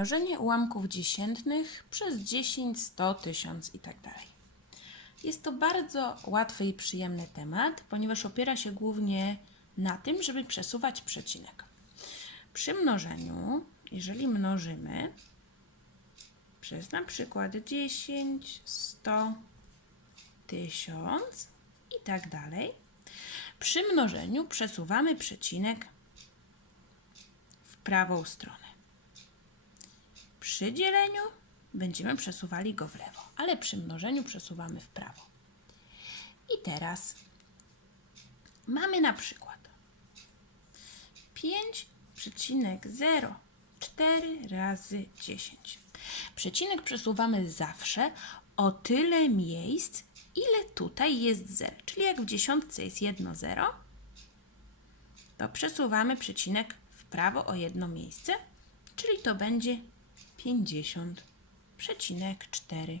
Mnożenie ułamków dziesiętnych przez 10, 100, 1000 itd. Jest to bardzo łatwy i przyjemny temat, ponieważ opiera się głównie na tym, żeby przesuwać przecinek. Przy mnożeniu, jeżeli mnożymy przez na przykład 10, 100, 1000 i tak dalej, przy mnożeniu przesuwamy przecinek w prawą stronę. Przy dzieleniu będziemy przesuwali go w lewo, ale przy mnożeniu przesuwamy w prawo. I teraz mamy na przykład 5,04 razy 10. Przecinek przesuwamy zawsze o tyle miejsc, ile tutaj jest 0. Czyli jak w dziesiątce jest jedno 0, to przesuwamy przecinek w prawo o jedno miejsce, czyli to będzie 50,4.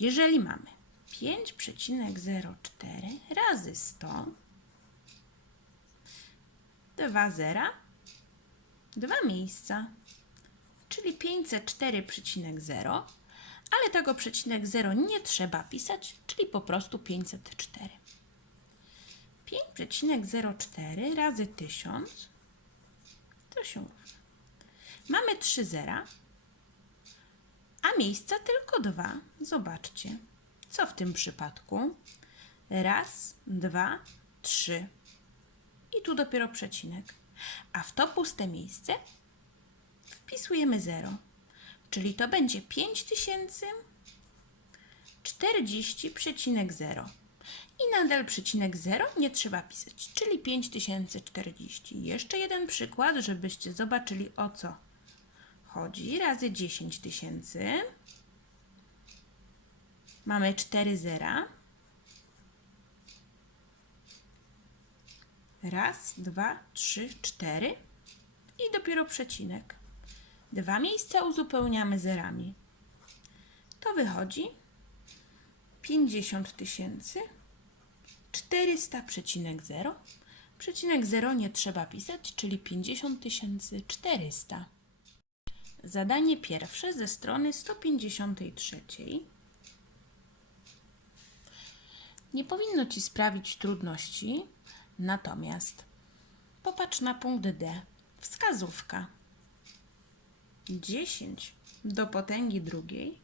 Jeżeli mamy 5,04 razy 100, dwa zera, dwa miejsca, czyli 504,0, ale tego przecinek 0 nie trzeba pisać, czyli po prostu 504. 5,04 razy 1000 to się równa. Mamy 3 zera, a miejsca tylko dwa. Zobaczcie, co w tym przypadku. Raz, dwa, trzy. I tu dopiero przecinek. A w to puste miejsce wpisujemy 0. Czyli to będzie 5040,0. I nadal przecinek 0 nie trzeba pisać, czyli 5040. Jeszcze jeden przykład, żebyście zobaczyli o co chodzi. Razy 10 tysięcy. Mamy 4 zera. Raz, dwa, trzy, cztery. I dopiero przecinek. Dwa miejsca uzupełniamy zerami. To wychodzi 50 tysięcy 400,0. Przecinek 0 nie trzeba pisać, czyli 50 400. Zadanie pierwsze ze strony 153. Nie powinno Ci sprawić trudności, natomiast popatrz na punkt D. Wskazówka. 10 do potęgi drugiej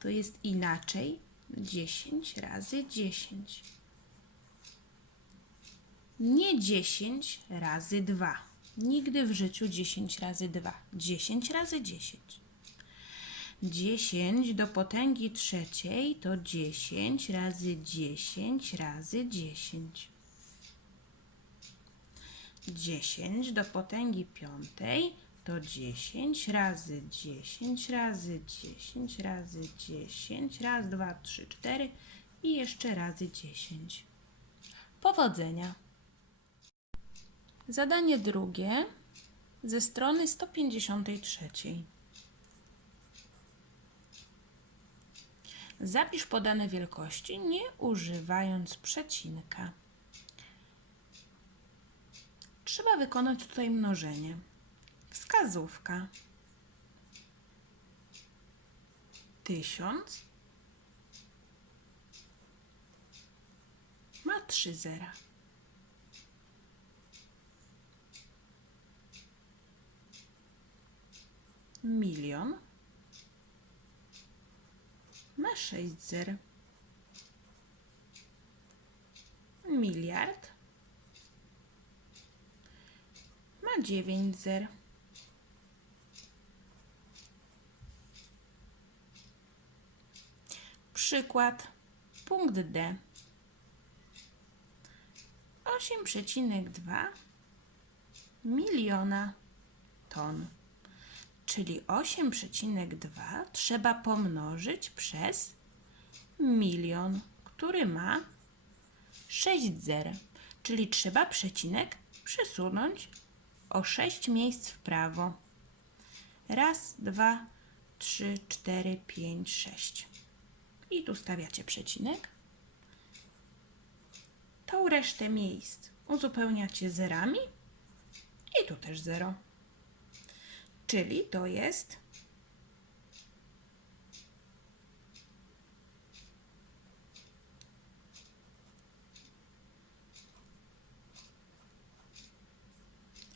to jest inaczej 10 razy 10. Nie 10 razy 2. Nigdy w życiu 10 razy 2. 10 razy 10. 10 do potęgi trzeciej to 10 razy 10 razy 10. 10 do potęgi piątej to 10 razy 10 razy 10 razy 10 raz, dwa, trzy, cztery i jeszcze razy 10. Powodzenia! Zadanie drugie ze strony 153. Zapisz podane wielkości, nie używając przecinka. Trzeba wykonać tutaj mnożenie. Wskazówka. Tysiąc ma trzy zera. Milion ma sześć zer. Miliard ma dziewięć zer. Przykład. Punkt D. 8,2 miliona ton. Czyli 8,2 trzeba pomnożyć przez milion, który ma 6 zer. Czyli trzeba przecinek przesunąć o 6 miejsc w prawo. Raz, dwa, trzy, cztery, pięć, sześć. I tu stawiacie przecinek. Tą resztę miejsc uzupełniacie zerami i tu też zero. Czyli to jest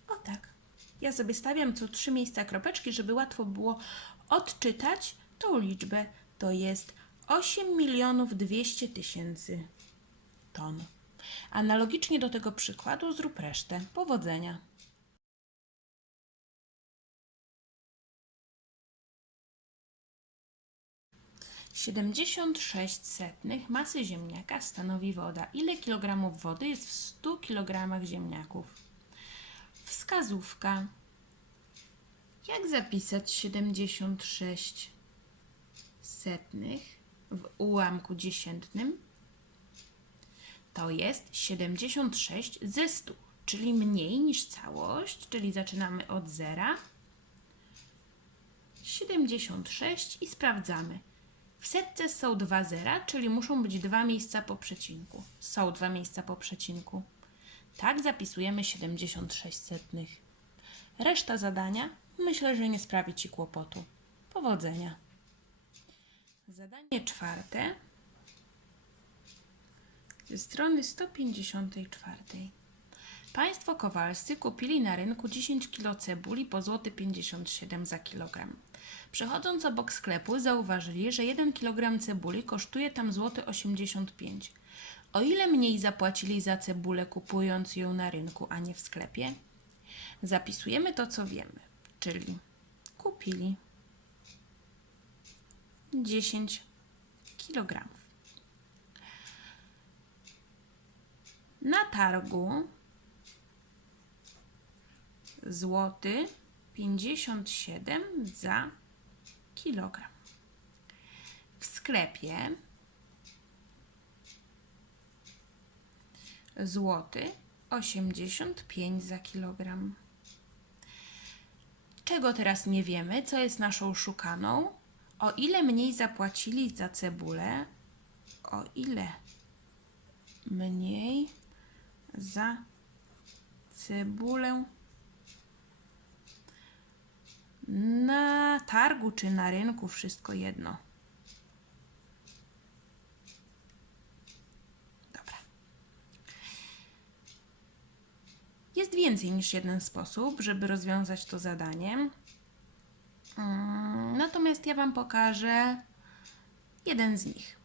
O tak. Ja sobie stawiam co trzy miejsca kropeczki, żeby łatwo było odczytać tą liczbę. To jest 8 milionów 200 tysięcy ton. Analogicznie do tego przykładu zrób resztę. Powodzenia. Siedemdziesiąt sześć setnych masy ziemniaka stanowi woda. Ile kilogramów wody jest w 100 kilogramach ziemniaków? Wskazówka. Jak zapisać 76 setnych w ułamku dziesiętnym? To jest 76 ze 100, czyli mniej niż całość, czyli zaczynamy od zera. 76 i sprawdzamy. W setce są dwa zera, czyli muszą być dwa miejsca po przecinku. Są dwa miejsca po przecinku. Tak zapisujemy 76 setnych. Reszta zadania myślę, że nie sprawi Ci kłopotu. Powodzenia. Zadanie czwarte ze strony 154. Państwo Kowalscy kupili na rynku 10 kg cebuli po złoty 57 za kilogram. Przechodząc obok sklepu zauważyli, że 1 kg cebuli kosztuje tam złoty 85. O ile mniej zapłacili za cebulę kupując ją na rynku, a nie w sklepie? Zapisujemy to, co wiemy, czyli kupili 10 kg. Na targu złoty 57 za kilogram. W sklepie złoty 85 za kilogram. Czego teraz nie wiemy, co jest naszą szukaną? O ile mniej zapłacili za cebulę? O ile mniej za cebulę na targu czy na rynku wszystko jedno. Dobra. Jest więcej niż jeden sposób, żeby rozwiązać to zadanie. Mm, Natomiast ja Wam pokażę jeden z nich.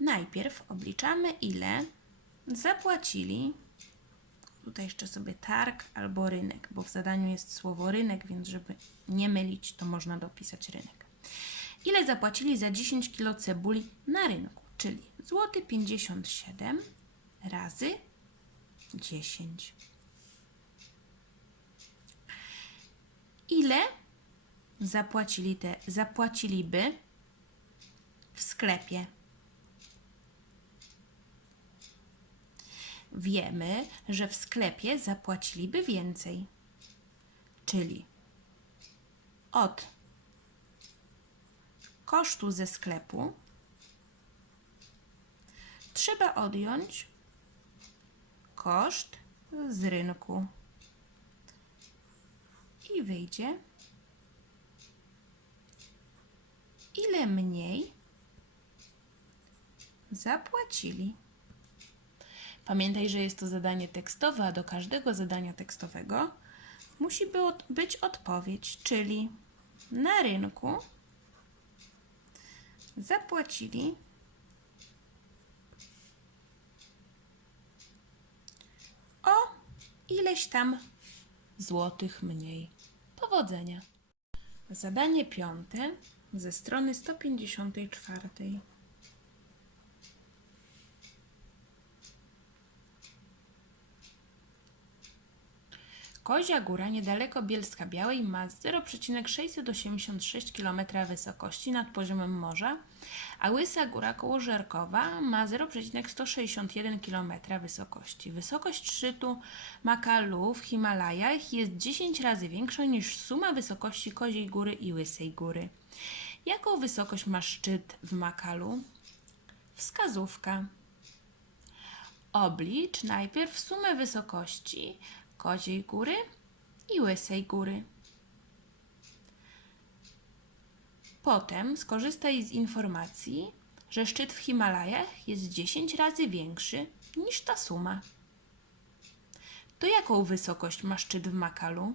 Najpierw obliczamy, ile zapłacili. Tutaj jeszcze sobie targ albo rynek, bo w zadaniu jest słowo rynek, więc żeby nie mylić, to można dopisać rynek. Ile zapłacili za 10 kg cebuli na rynku? Czyli złoty 57 razy 10. Ile zapłacili te, zapłaciliby w sklepie? Wiemy, że w sklepie zapłaciliby więcej. Czyli od kosztu ze sklepu trzeba odjąć koszt z rynku. I wyjdzie, ile mniej zapłacili. Pamiętaj, że jest to zadanie tekstowe, a do każdego zadania tekstowego musi być odpowiedź, czyli na rynku zapłacili o ileś tam złotych mniej. Powodzenia. Zadanie piąte ze strony 154. Kozia Góra, niedaleko Bielska Białej, ma 0,686 km wysokości nad poziomem morza, a Łysa Góra koło Żerkowa ma 0,161 km wysokości. Wysokość szczytu Makalu w Himalajach jest 10 razy większa niż suma wysokości Koziej Góry i Łysej Góry. Jaką wysokość ma szczyt w Makalu? Wskazówka. Oblicz najpierw sumę wysokości Koziej Góry i Łysej Góry. Potem skorzystaj z informacji, że szczyt w Himalajach jest 10 razy większy niż ta suma. To jaką wysokość ma szczyt w Makalu?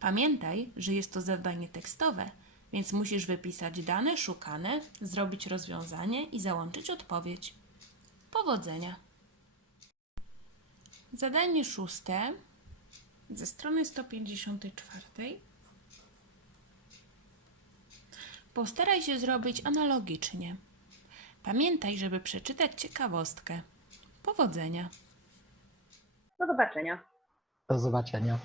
Pamiętaj, że jest to zadanie tekstowe, więc musisz wypisać dane szukane, zrobić rozwiązanie i załączyć odpowiedź. Powodzenia! Zadanie szóste ze strony 154. Postaraj się zrobić analogicznie. Pamiętaj, żeby przeczytać ciekawostkę. Powodzenia! Do zobaczenia. Do zobaczenia.